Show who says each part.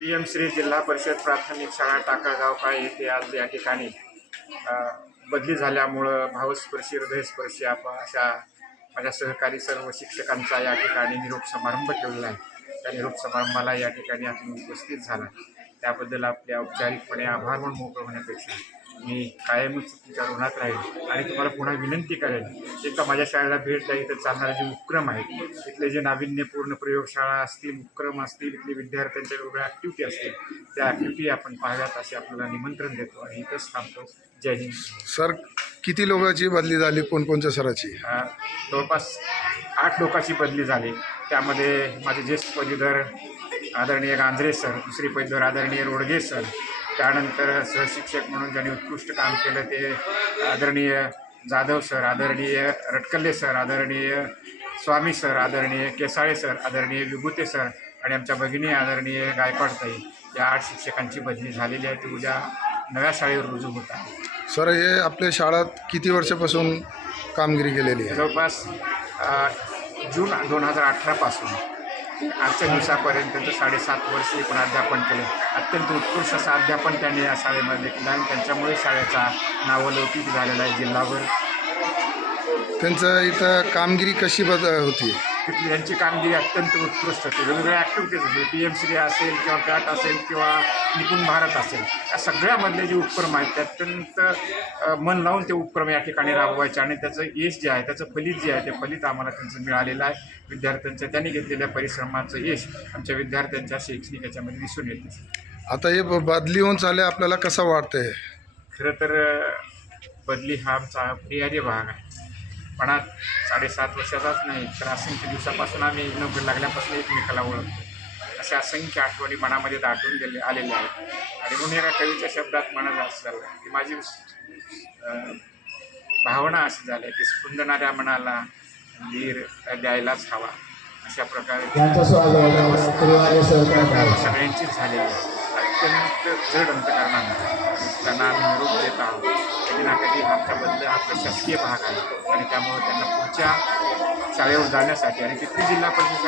Speaker 1: P M Shri जिल्हा परिषद प्राथमिक शाळा टाकागाव काय येथे आज या ठिकाणी बदली झाल्यामुळं भावस्पर्शी हृदयस्पर्शी आपण अशा माझ्या सहकारी सर्व शिक्षकांचा या ठिकाणी निरोप समारंभ ठेवलेला आहे. त्या निरोप समारंभाला या ठिकाणी आपण उपस्थित झाला. त्याबद्दल आपल्या औपचारिकपणे आभार म्हणून मोकळ होण्यापेक्षा. मी कायमच तुमच्या ऋणात राहील आणि तुम्हाला पुन्हा विनंती करेन एकदा माझ्या शाळेला भेट द्या इथं चालणारे जे उपक्रम आहेत इथले जे नाविन्यपूर्ण प्रयोगशाळा असतील उपक्रम असतील इथले विद्यार्थ्यांच्या वेगवेगळ्या ॲक्टिव्हिटी असतील त्या ॲक्टिव्हिटी आपण पाहाव्यात असे आपल्याला निमंत्रण देतो आणि इथंच थांबतो. जय हिंद.
Speaker 2: सर किती लोकांची बदली झाली? कोणकोणत्या सराची?
Speaker 1: जवळपास आठ लोकांची बदली झाली. त्यामध्ये माझे ज्येष्ठ पदवीधर आदरणीय गांजरे सर दुसरी पदवीधर आदरणीय रोडगे सर त्यानंतर सहशिक्षक म्हणून ज्यांनी उत्कृष्ट काम केलं ते आदरणीय जाधव सर आदरणीय रटकल्ले सर आदरणीय स्वामी सर आदरणीय केसाळे सर आदरणीय विभूते सर आणि आमच्या भगिनी आदरणीय गायकवाडताई या आठ शिक्षकांची बदली झालेली आहे. ती उद्या नव्या शाळेवर रुजू होत आहे
Speaker 2: सर हे आपल्या शाळेत किती वर्षापासून कामगिरी केलेली आहे?
Speaker 1: जवळपास जून दोन हजार अठरापासून आजच्या दिवसापर्यंत त्यांचं साडेसात वर्ष एकूण अध्यापन केले. अत्यंत उत्कृष्ट असं अध्यापन त्यांनी या शाळेमध्ये केलं आणि त्यांच्यामुळे शाळेचा नावलौकिक झालेला आहे जिल्हाभर.
Speaker 2: त्यांचं इथं कामगिरी कशी बद होती?
Speaker 1: तिथली यांची कामगिरी अत्यंत उत्कृष्ट होती वेगवेगळ्या ॲक्टिव्हिटीज होते पी एम श्री असेल किंवा पॅट असेल किंवा निपुण भारत असेल या सगळ्यामधले जे उपक्रम आहेत ते अत्यंत मन लावून ते उपक्रम या ठिकाणी राबवायचे आणि त्याचं यश जे आहे त्याचं फलित जे आहे ते फलित आम्हाला त्यांचं मिळालेलं आहे. विद्यार्थ्यांच्या त्यांनी घेतलेल्या परिश्रमाचं यश आमच्या विद्यार्थ्यांच्या शैक्षणिक याच्यामध्ये दिसून येते.
Speaker 2: आता हे ब- बदली होऊन चाले आपल्याला कसं वाटतंय?
Speaker 1: खरं तर बदली हा आमचा प्रियार्य भाग आहे. पण आज साडेसात वर्षाचाच नाही तर असंख्य दिवसापासून आम्ही नोकरी लागल्यापासून एकमेकाला ओळखतो. अशा असंख्य आठवणी मनामध्ये दाटून गेले आलेल्या आहेत. आणि म्हणून एका कवीच्या शब्दात म्हणत असलं की माझी भावना अशी झाली की स्पंदणाऱ्या मनाला धीर द्यायलाच हवा. अशा प्रकारे सगळ्यांचीच झालेली आहे. अत्यंत जड अंतकरणाने त्यांना आम्ही निरोप देत आहोत. कधी ना कधी आमच्याबद्दल हा प्रशासकीय भाग आहे. आणि त्यामुळे त्यांना पुढच्या शाळेवर जाण्यासाठी आणि तिथली जिल्हा परिषद